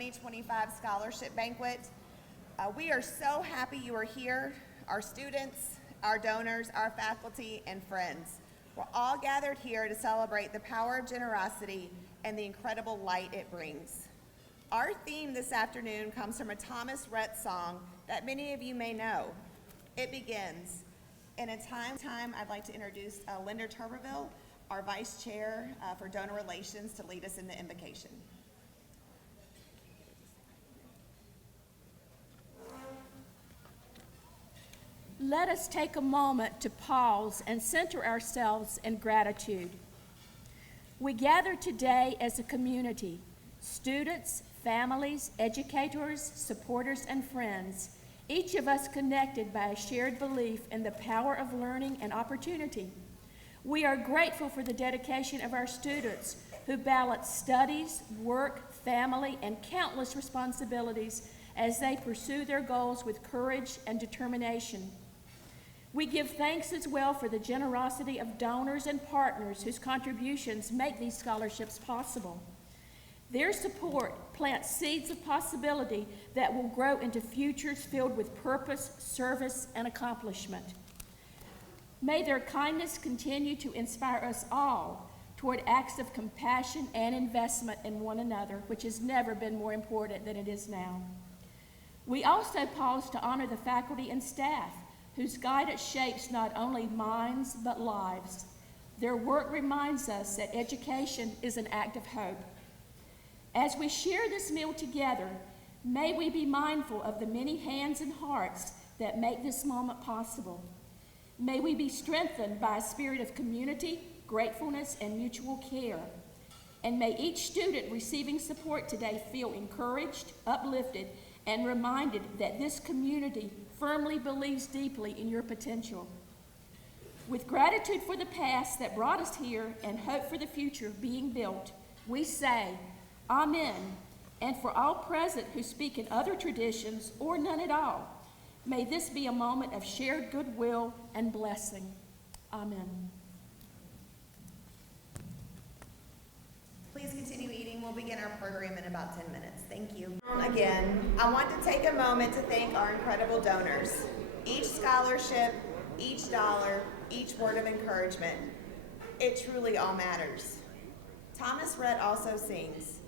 2025 Scholarship Banquet. We are so happy you are here, our students, our donors, our faculty, and friends. We're all gathered here to celebrate the power of generosity and the incredible light it brings. Our theme this afternoon comes from a Thomas Rhett song that many of you may know. It begins, "In a time, I'd like to introduce Linda Turberville, our Vice Chair for Donor Relations, to lead us in the invocation. Let us take a moment to pause and center ourselves in gratitude. We gather today as a community, students, families, educators, supporters, and friends, each of us connected by a shared belief in the power of learning and opportunity. We are grateful for the dedication of our students who balance studies, work, family, and countless responsibilities as they pursue their goals with courage and determination. We give thanks as well for the generosity of donors and partners whose contributions make these scholarships possible. Their support plants seeds of possibility that will grow into futures filled with purpose, service, and accomplishment. May their kindness continue to inspire us all toward acts of compassion and investment in one another, which has never been more important than it is now. We also pause to honor the faculty and staff whose guidance shapes not only minds but lives. Their work reminds us that education is an act of hope. As we share this meal together, may we be mindful of the many hands and hearts that make this moment possible. May we be strengthened by a spirit of community, gratefulness, and mutual care. And may each student receiving support today feel encouraged, uplifted, and reminded that this community firmly believes deeply in your potential. With gratitude for the past that brought us here and hope for the future being built, we say, Amen. And for all present who speak in other traditions or none at all, may this be a moment of shared goodwill and blessing. Amen. Please continue eating. We'll begin our program in about 10 minutes. Thank you. Again, I want to take a moment to thank our incredible donors. Each scholarship, each dollar, each word of encouragement, it truly all matters. Thomas Rhett also sings,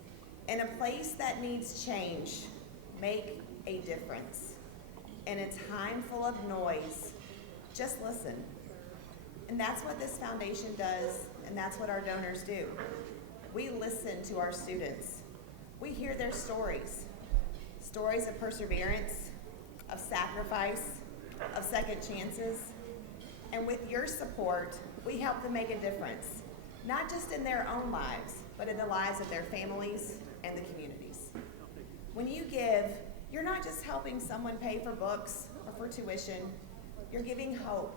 "In a place that needs change, make a difference. In a time full of noise, just listen." And that's what this foundation does, and that's what our donors do. We listen to our students. We hear their stories of perseverance, of sacrifice, of second chances. And with your support, we help them make a difference, not just in their own lives, but in the lives of their families and the communities. When you give, you're not just helping someone pay for books or for tuition, you're giving hope,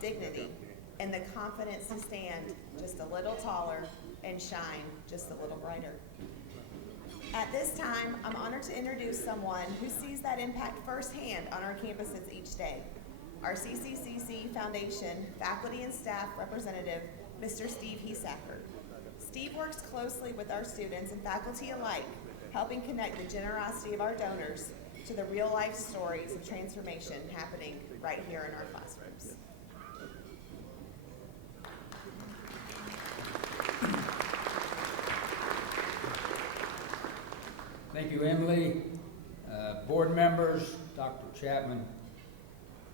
dignity, and the confidence to stand just a little taller and shine just a little brighter. At this time, I'm honored to introduce someone who sees that impact firsthand on our campuses each day. Our CCCC Foundation Faculty and Staff Representative, Mr. Steve Hesacker. Steve works closely with our students and faculty alike, helping connect the generosity of our donors to the real-life stories of transformation happening right here in our classrooms. Thank you, Emily. Board members, Dr. Chapman,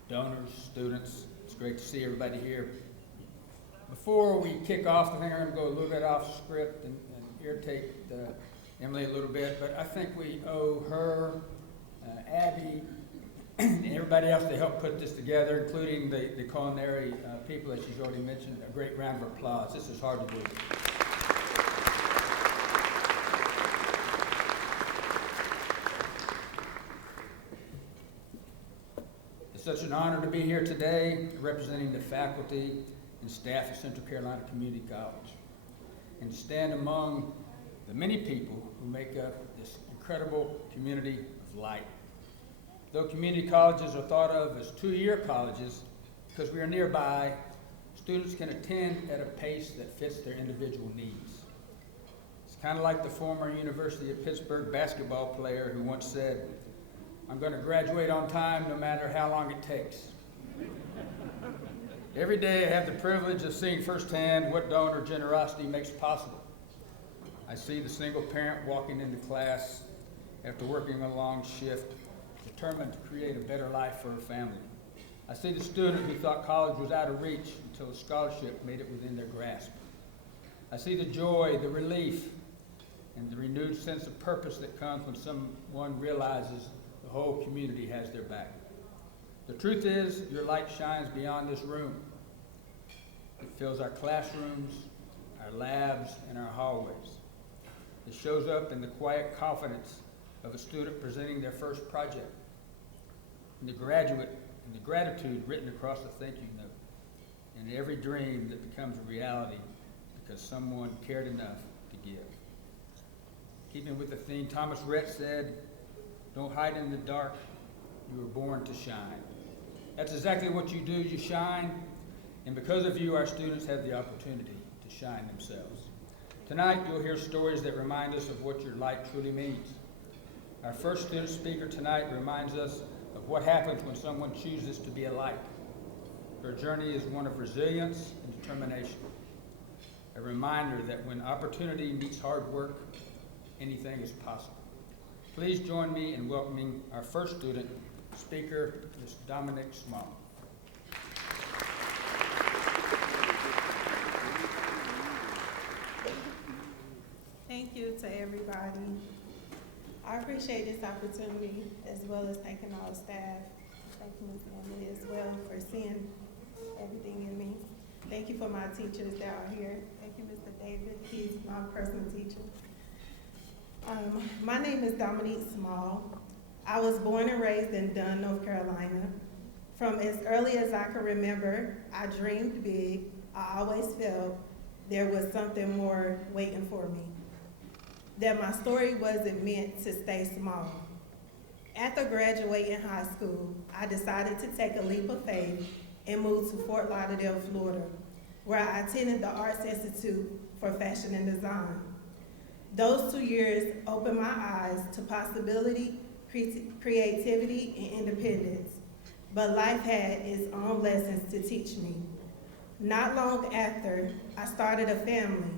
donors, students, it's great to see everybody here. Before we kick off, I think I'm going to go a little bit off script and irritate Emily a little bit, but I think we owe her, Abby, and everybody else to help put this together, including the culinary people that she's already mentioned, a great round of applause. This is hard to do. It's such an honor to be here today representing the faculty and staff of Central Carolina Community College and to stand among the many people who make up this incredible community of light. Though community colleges are thought of as two-year colleges, because we are nearby, students can attend at a pace that fits their individual needs. It's kind of like the former University of Pittsburgh basketball player who once said, "I'm going to graduate on time no matter how long it takes." Every day I have the privilege of seeing firsthand what donor generosity makes possible. I see the single parent walking into class after working a long shift, determined to create a better life for her family. I see the student who thought college was out of reach until a scholarship made it within their grasp. I see the joy, the relief, and the renewed sense of purpose that comes when someone realizes the whole community has their back. The truth is, your light shines beyond this room. It fills our classrooms, our labs, and our hallways. It shows up in the quiet confidence of a student presenting their first project, in the gratitude written across the thank you note, and every dream that becomes a reality because someone cared enough to give. Keeping with the theme, Thomas Rhett said, "Don't hide in the dark, you were born to shine." That's exactly what you do, you shine, and because of you, our students have the opportunity to shine themselves. Tonight, you'll hear stories that remind us of what your light truly means. Our first student speaker tonight reminds us of what happens when someone chooses to be a light. Her journey is one of resilience and determination, a reminder that when opportunity meets hard work, anything is possible. Please join me in welcoming our first student speaker, Ms. Dominique Small. Thank you to everybody. I appreciate this opportunity, as well as thanking all the staff. Thank you, Ms. Emily, as well, for seeing everything in me. Thank you for my teachers that are here. Thank you, Mr. David. He's my personal teacher. My name is Dominique Small. I was born and raised in Dunn, North Carolina. From as early as I can remember, I dreamed big. I always felt there was something more waiting for me, that my story wasn't meant to stay small. After graduating high school, I decided to take a leap of faith and move to Fort Lauderdale, Florida, where I attended the Arts Institute for Fashion and Design. Those 2 years opened my eyes to possibility, creativity, and independence, but life had its own lessons to teach me. Not long after, I started a family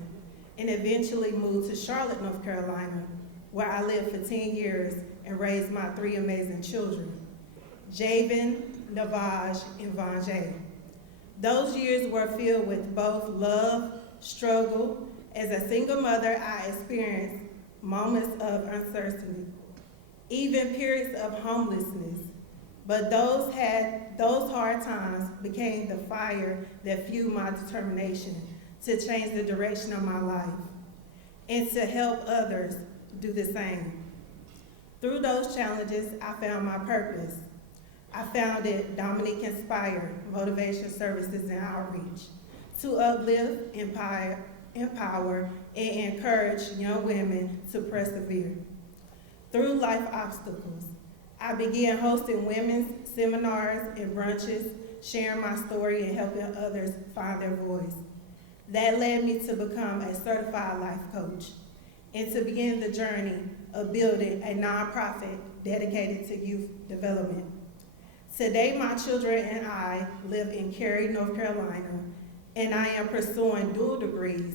and eventually moved to Charlotte, North Carolina, where I lived for 10 years and raised my 3 amazing children, Javen, Navaj, and Vanjay. Those years were filled with both love, struggle. As a single mother, I experienced moments of uncertainty, even periods of homelessness. But those hard times became the fire that fueled my determination to change the direction of my life and to help others do the same. Through those challenges, I found my purpose. I founded Dominique Inspire Motivation Services and Outreach to uplift, empower, and encourage young women to persevere. Through life obstacles, I began hosting women's seminars and brunches, sharing my story and helping others find their voice. That led me to become a certified life coach and to begin the journey of building a nonprofit dedicated to youth development. Today, my children and I live in Cary, North Carolina, and I am pursuing dual degrees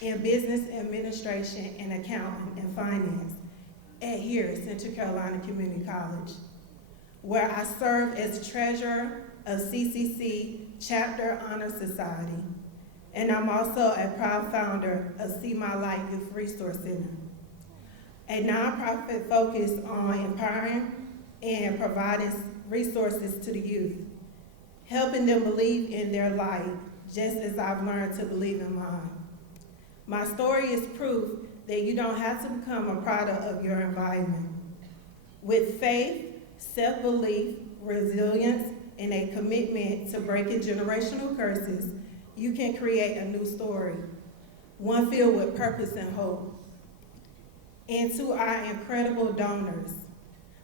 in business administration and accounting and finance at here, Central Carolina Community College, where I serve as treasurer of CCC Chapter Honor Society, and I'm also a proud founder of See My Light Youth Resource Center, a nonprofit focused on empowering and providing resources to the youth, helping them believe in their light, just as I've learned to believe in mine. My story is proof that you don't have to become a product of your environment. With faith, self-belief, resilience, and a commitment to breaking generational curses, you can create a new story, one filled with purpose and hope. And to our incredible donors,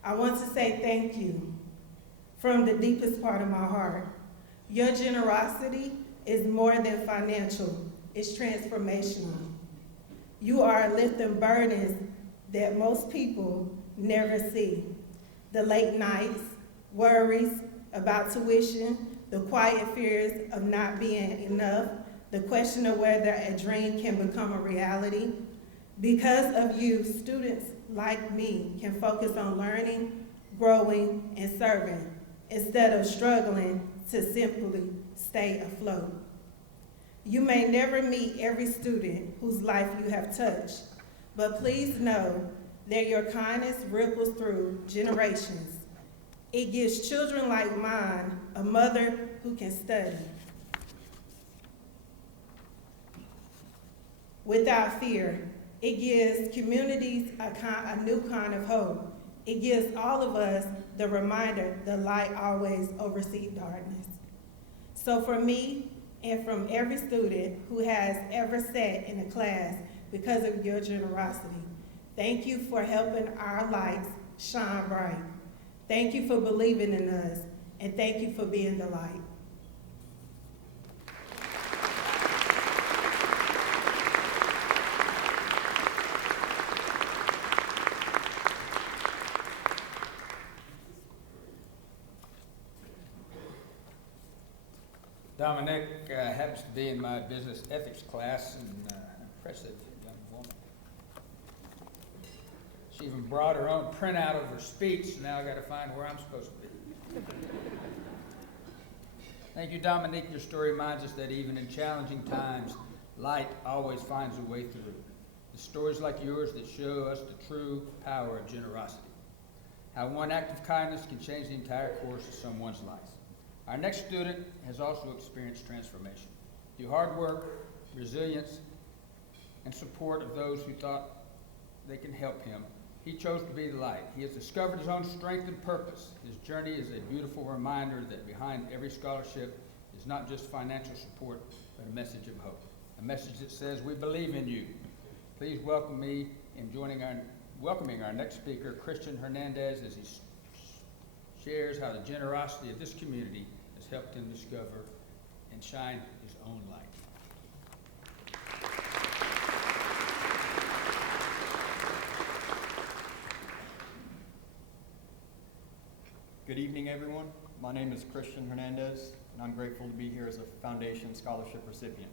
I want to say thank you from the deepest part of my heart. Your generosity is more than financial, it's transformational. You are lifting burdens that most people never see. The late nights, worries about tuition, the quiet fears of not being enough, the question of whether a dream can become a reality. Because of you, students like me can focus on learning, growing, and serving instead of struggling to simply stay afloat. You may never meet every student whose life you have touched, but please know that your kindness ripples through generations. It gives children like mine a mother who can study without fear. It gives communities a new kind of hope. It gives all of us the reminder that light always oversees darkness. So for me, and from every student who has ever sat in a class because of your generosity, thank you for helping our lights shine bright. Thank you for believing in us, and thank you for being the light. Dominic happens to be in my business ethics class, and impressive young woman. She even brought her own printout of her speech, so now I got to find where I'm supposed to be. Thank you, Dominique. Your story reminds us that even in challenging times, light always finds a way through. The stories like yours that show us the true power of generosity, how one act of kindness can change the entire course of someone's life. Our next student has also experienced transformation. Through hard work, resilience, and support of those who thought they can help him, he chose to be the light. He has discovered his own strength and purpose. His journey is a beautiful reminder that behind every scholarship is not just financial support, but a message of hope. A message that says, we believe in you. Please welcome me in welcoming our next speaker, Christian Hernandez, as he shares how the generosity of this community has helped him discover and shine his own light. Good evening, everyone. My name is Christian Hernandez, and I'm grateful to be here as a Foundation Scholarship recipient.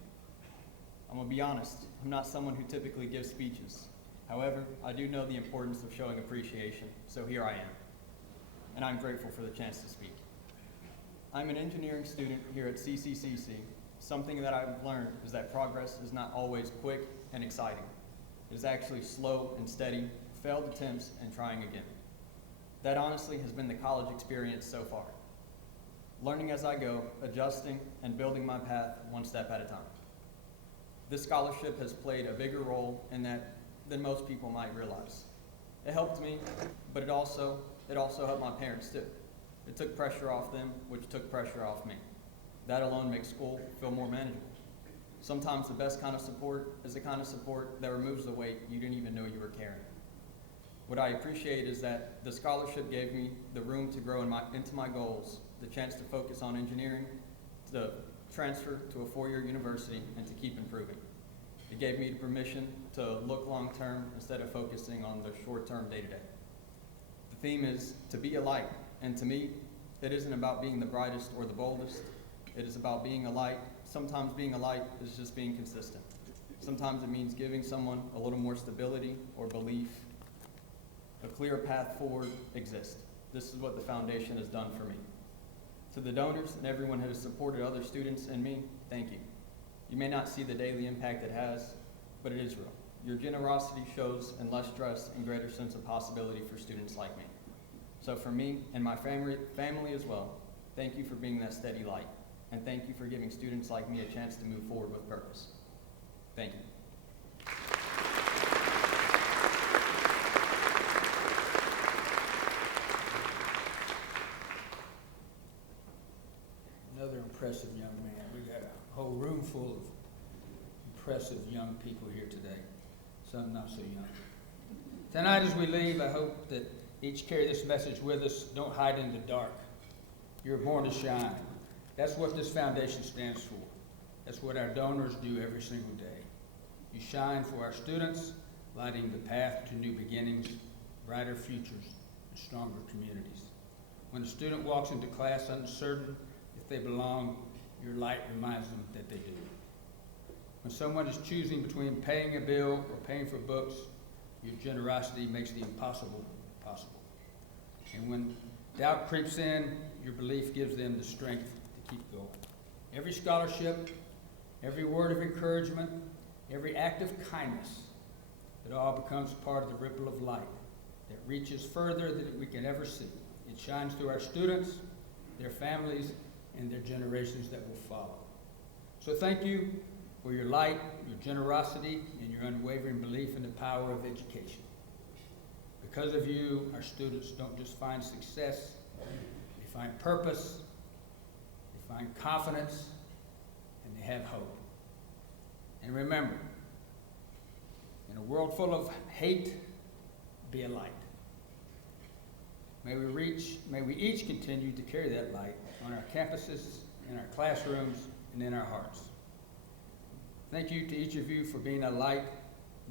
I'm gonna be honest, I'm not someone who typically gives speeches. However, I do know the importance of showing appreciation, so here I am. And I'm grateful for the chance to speak. I'm an engineering student here at CCCC. Something that I've learned is that progress is not always quick and exciting. It is actually slow and steady, failed attempts, and trying again. That honestly has been the college experience so far. Learning as I go, adjusting, and building my path one step at a time. This scholarship has played a bigger role in that than most people might realize. It helped me, but it also helped my parents too. It took pressure off them, which took pressure off me. That alone makes school feel more manageable. Sometimes the best kind of support is the kind of support that removes the weight you didn't even know you were carrying. What I appreciate is that the scholarship gave me the room to grow into my goals, the chance to focus on engineering, to transfer to a four-year university, and to keep improving. It gave me the permission to look long-term instead of focusing on the short-term day-to-day. The theme is to be a light, and to me, it isn't about being the brightest or the boldest. It is about being a light. Sometimes being a light is just being consistent. Sometimes it means giving someone a little more stability or belief. A clear path forward exists. This is what the foundation has done for me. To the donors and everyone who has supported other students and me, thank you. You may not see the daily impact it has, but it is real. Your generosity shows in less stress and greater sense of possibility for students like me. So for me and my family as well, thank you for being that steady light, and thank you for giving students like me a chance to move forward with purpose. Thank you. Another impressive young man. We got a whole room full of impressive young people here today, some not so young. Tonight as we leave, I hope that each carry this message with us. Don't hide in the dark. You're born to shine. That's what this foundation stands for. That's what our donors do every single day. You shine for our students, lighting the path to new beginnings, brighter futures, and stronger communities. When a student walks into class uncertain if they belong, your light reminds them that they do. When someone is choosing between paying a bill or paying for books, your generosity makes the impossible possible. And when doubt creeps in, your belief gives them the strength to keep going. Every scholarship, every word of encouragement, every act of kindness, it all becomes part of the ripple of light that reaches further than we can ever see. It shines through our students, their families, and their generations that will follow. So thank you for your light, your generosity, and your unwavering belief in the power of education. Because of you, our students don't just find success, they find purpose, they find confidence, and they have hope. And remember, in a world full of hate, be a light. May we each continue to carry that light on our campuses, in our classrooms, and in our hearts. Thank you to each of you for being a light.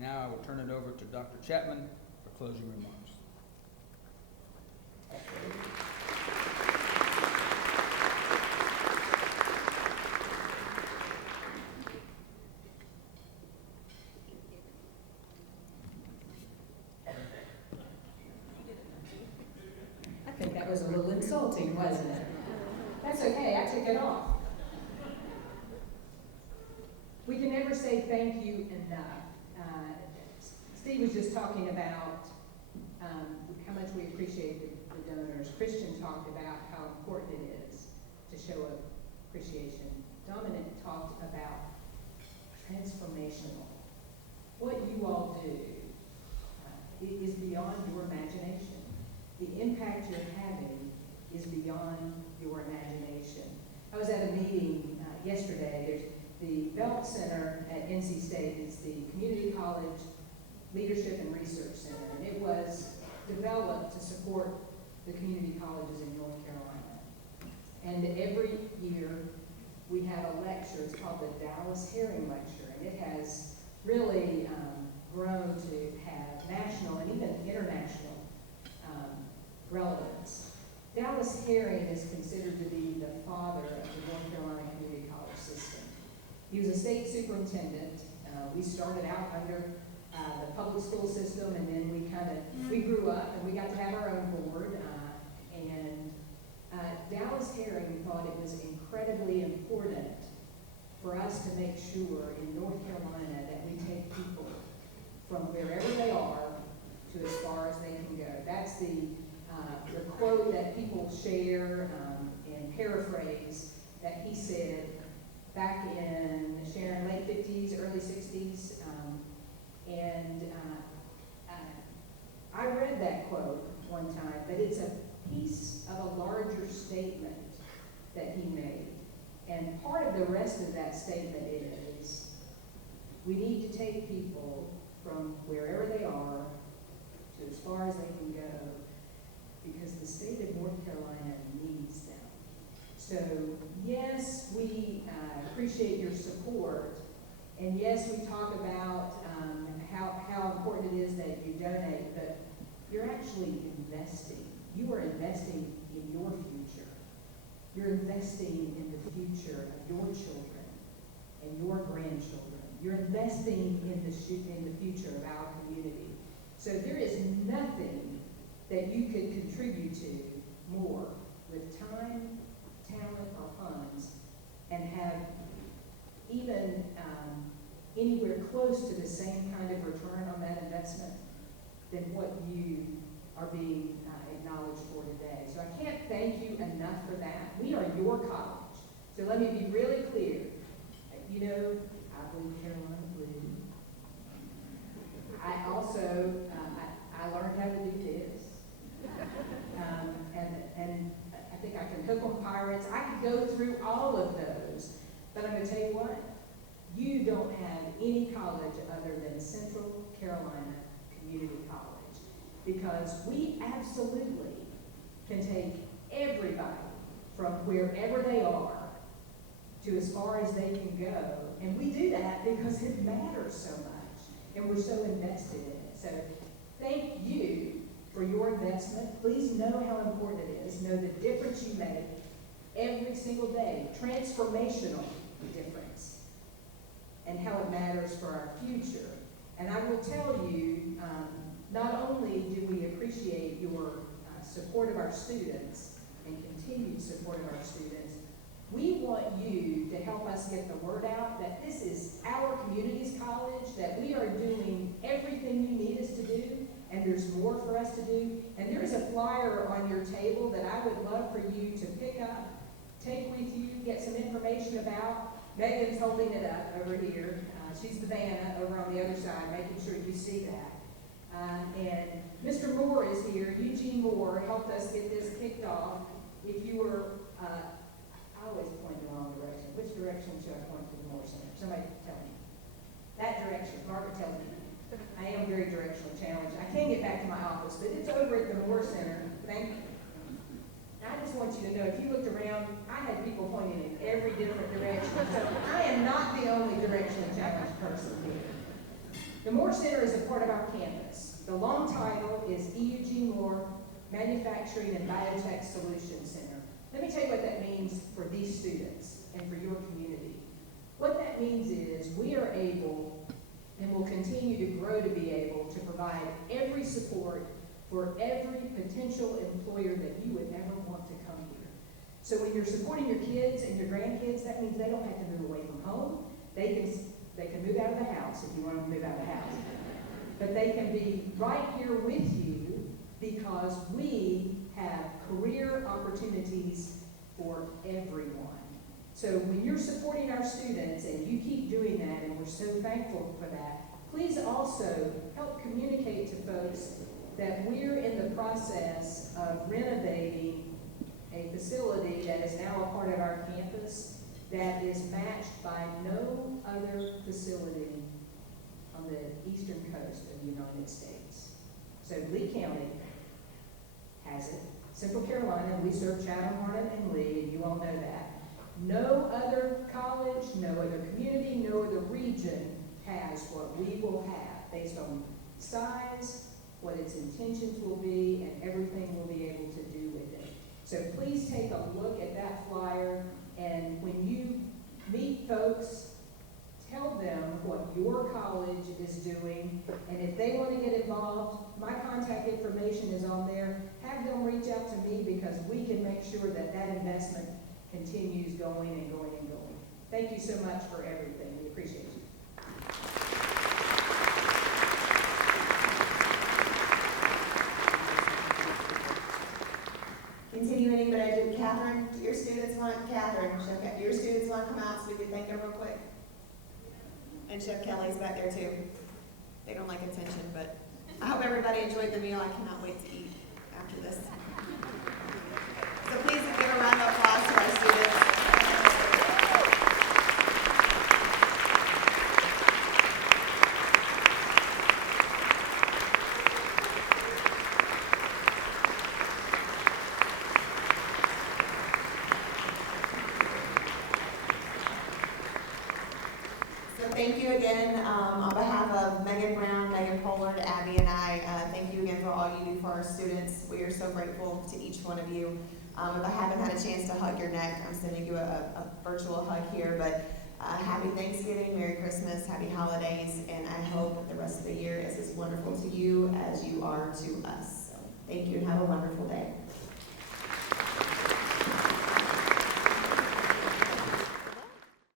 Now I will turn it over to Dr. Chapman for closing remarks. I think that was a little insulting, wasn't it? That's okay, I took it off. We can never say thank you enough. Steve was just talking about how much we appreciate the donors. Christian talked about how important it is to show appreciation. Dominic talked about transformational. What you all do is beyond your imagination. The impact you're having is beyond your imagination. I was at a meeting yesterday. There's the Belk Center at NC State is the Community College Leadership and Research Center, and it was developed to support the community colleges in North Carolina. And every year we have a lecture. It's called the Dallas Herring Lecture, and it has really grown to have national and even international relevance. Dallas Herring is considered to be the father of the North Carolina community college system. He was a state superintendent. We started out under the public school system, and then we grew up and we got to have our own board. Dallas Herring thought it was incredibly important for us to make sure in North Carolina that we take people from wherever they are to as far as they can go. That's the quote that people share and paraphrase that he said back in Sharon, late 50s, early 60s. I read that quote one time, but it's a piece of a larger statement that he made. And part of the rest of that statement is, we need to take people from wherever they are to as far as they can go, because the state of North Carolina needs them. So yes, we appreciate your support, and yes, we talk about how important it is that you donate, but you're actually investing. You are investing in your future. You're investing in the future of your children and your grandchildren. You're investing in the future of our community. So there is nothing that you could contribute to more with time, talent, or funds, and have even anywhere close to the same kind of return on that investment than what you are being acknowledged for today. So I can't thank you enough for that. We are your college. So let me be really clear. You know, I believe Carolina Blue. I also, I learned how to do this. And I think I can hook on pirates. I could go through all of those. But I'm going to tell you what, you don't have any college other than Central Carolina Community College, because we absolutely can take everybody from wherever they are to as far as they can go. And we do that because it matters so much. and we're so invested in it. So thank you for your investment. Please know how important it is. Know the difference you make every single day, transformational difference, and how it matters for our future. And I will tell you, not only do we appreciate your support of our students and continued support of our students, we want you to help us get the word out that this is our community's college, that we are doing everything you need us to do, and there's more for us to do. And there's a flyer on your table that I would love for you to pick up, take with you, get some information about. Megan's holding it up over here. She's Savannah over on the other side, making sure you see that. And Mr. Moore is here. Eugene Moore helped us get this kicked off. If you were, I always point the wrong direction. Which direction should I point to the Moore Center? Somebody tell me. That direction. Margaret, tell me. I am very directionally challenged. I can't get back to my office, but it's over at the Moore Center. Thank you. I just want you to know, if you looked around, I had people pointing in every different direction. So I am not the only directionally challenged person here. The Moore Center is a part of our campus. The long title is E. Eugene Moore Manufacturing and Biotech Solutions Center. Let me tell you what that means for these students and for your community. What that means is we are able and will continue to grow to be able to provide every support for every potential employer that you would ever want to come here. So when you're supporting your kids and your grandkids, that means they don't have to move away from home. They can move out of the house if you want them to move out of the house. But they can be right here with you because we have career opportunities for everyone. So when you're supporting our students, and you keep doing that, and we're so thankful for that, please also help communicate to folks that we're in the process of renovating a facility that is now a part of our campus that is matched by no other facility on the eastern coast of the United States. So Lee County has it. Central Carolina, we serve Chatham, Harnett, and Lee, and you all know that. No other college, no other community, no other region has what we will have based on size, what its intentions will be, and everything we'll be able to do with it. So please take a look at that flyer, and when you meet folks, tell them what your college is doing, and if they want to get involved, my contact information is on there. Have them reach out to me because we can make sure that that investment continues going and going and going. Thank you so much for everything. We appreciate you. Continuing, but I do, Catherine, do your students want to come out so we can thank them real quick? And Chef Kelly's back there too. They don't like attention, but I hope everybody enjoyed the meal. I cannot wait to eat after this. So please give a round of applause to our students. Thank you again on behalf of Megan Brown, Megan Pollard, Abby, and I. Thank you again for all you do for our students. We are so grateful to each one of you. If I haven't had a chance to hug your neck, I'm sending you a virtual hug here. But happy Thanksgiving, Merry Christmas, Happy Holidays, and I hope the rest of the year is as wonderful to you as you are to us. So thank you and have a wonderful day.